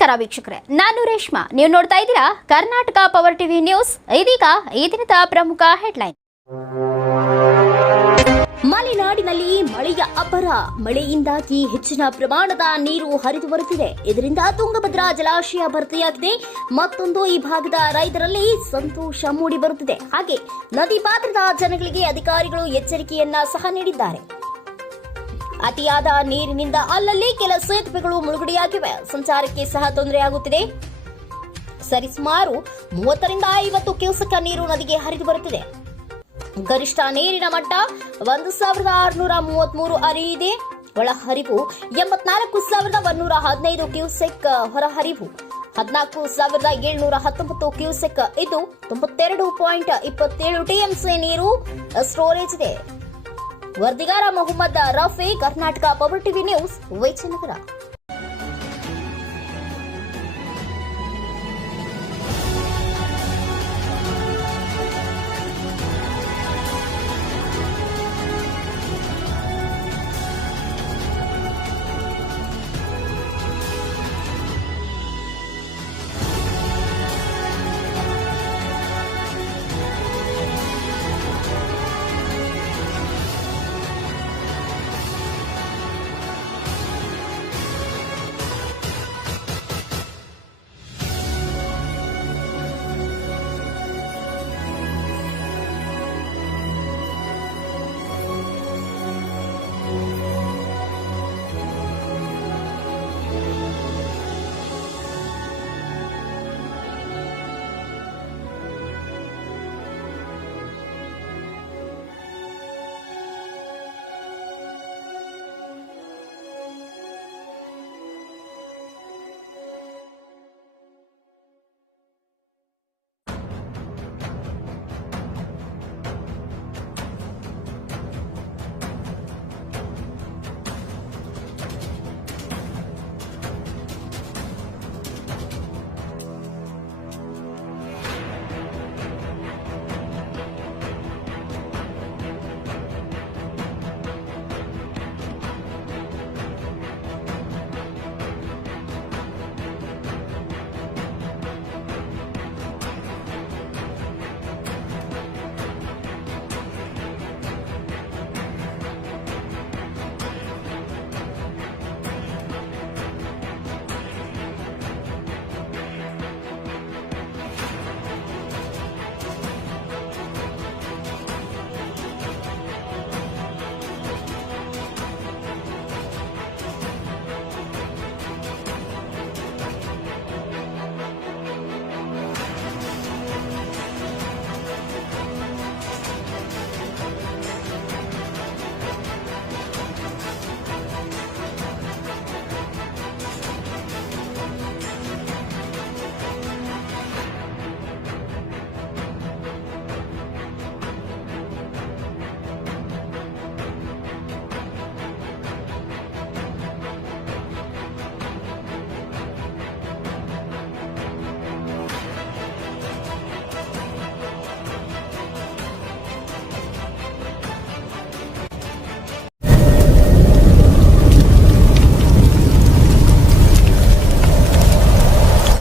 ನಮಸ್ಕಾರ ವೀಕ್ಷಕರೇ, ನಾನು ರೇಷ್ಮಾ. ನೀವು ನೋಡ್ತಾ ಇದ್ದೀರಾ ಕರ್ನಾಟಕ ಪವರ್ ಟಿವಿ ನ್ಯೂಸ್. ಇದೀಗ ಈ ದಿನದ ಪ್ರಮುಖ ಹೆಡ್ಲೈನ್. ಮಲೆನಾಡಿನಲ್ಲಿ ಮಳೆಯ ಅಬ್ಬರ. ಮಳೆಯಿಂದಾಗಿ ಹೆಚ್ಚಿನ ಪ್ರಮಾಣದ ನೀರು ಹರಿದು ಬರುತ್ತಿದೆ. ಇದರಿಂದ ತುಂಗಭದ್ರಾ ಜಲಾಶಯ ಭರ್ತಿಯಾಗಿದೆ. ಮತ್ತೊಂದು ಈ ಭಾಗದ ರೈತರಲ್ಲಿ ಸಂತೋಷ ಮೂಡಿ ಬರುತ್ತಿದೆ. ಹಾಗೆ ನದಿ ಪಾತ್ರದ ಜನಗಳಿಗೆ ಅಧಿಕಾರಿಗಳು ಎಚ್ಚರಿಕೆಯನ್ನ ಸಹ ನೀಡಿದ್ದಾರೆ. ಅತಿಯಾದ ನೀರಿನಿಂದ ಅಲ್ಲಲ್ಲಿ ಕೆಲ ಸೇತುವೆಗಳು ಮುಳುಗಡೆಯಾಗಿವೆ. ಸಂಚಾರಕ್ಕೆ ಸಹ ತೊಂದರೆಯಾಗುತ್ತಿದೆ. ಸರಿಸುಮಾರು 30ರಿಂದ 50 ಕ್ಯೂಸೆಕ್ ನೀರು ನದಿಗೆ ಹರಿದು ಬರುತ್ತಿದೆ. ಗರಿಷ್ಠ ನೀರಿನ ಮಟ್ಟ 1633 ಅಡಿ ಇದೆ. ಒಳಹರಿವು 84,115 ಕ್ಯೂಸೆಕ್, ಹೊರಹರಿವು 14,719 ಕ್ಯೂಸೆಕ್ ಇದ್ದು 92.27 ಟಿಎಂಸಿ ನೀರು ಸ್ಟೋರೇಜ್ ಇದೆ. ವರದಿಗಾರ Mohammed Rafi, Karnataka power TV news, Vijayanagara.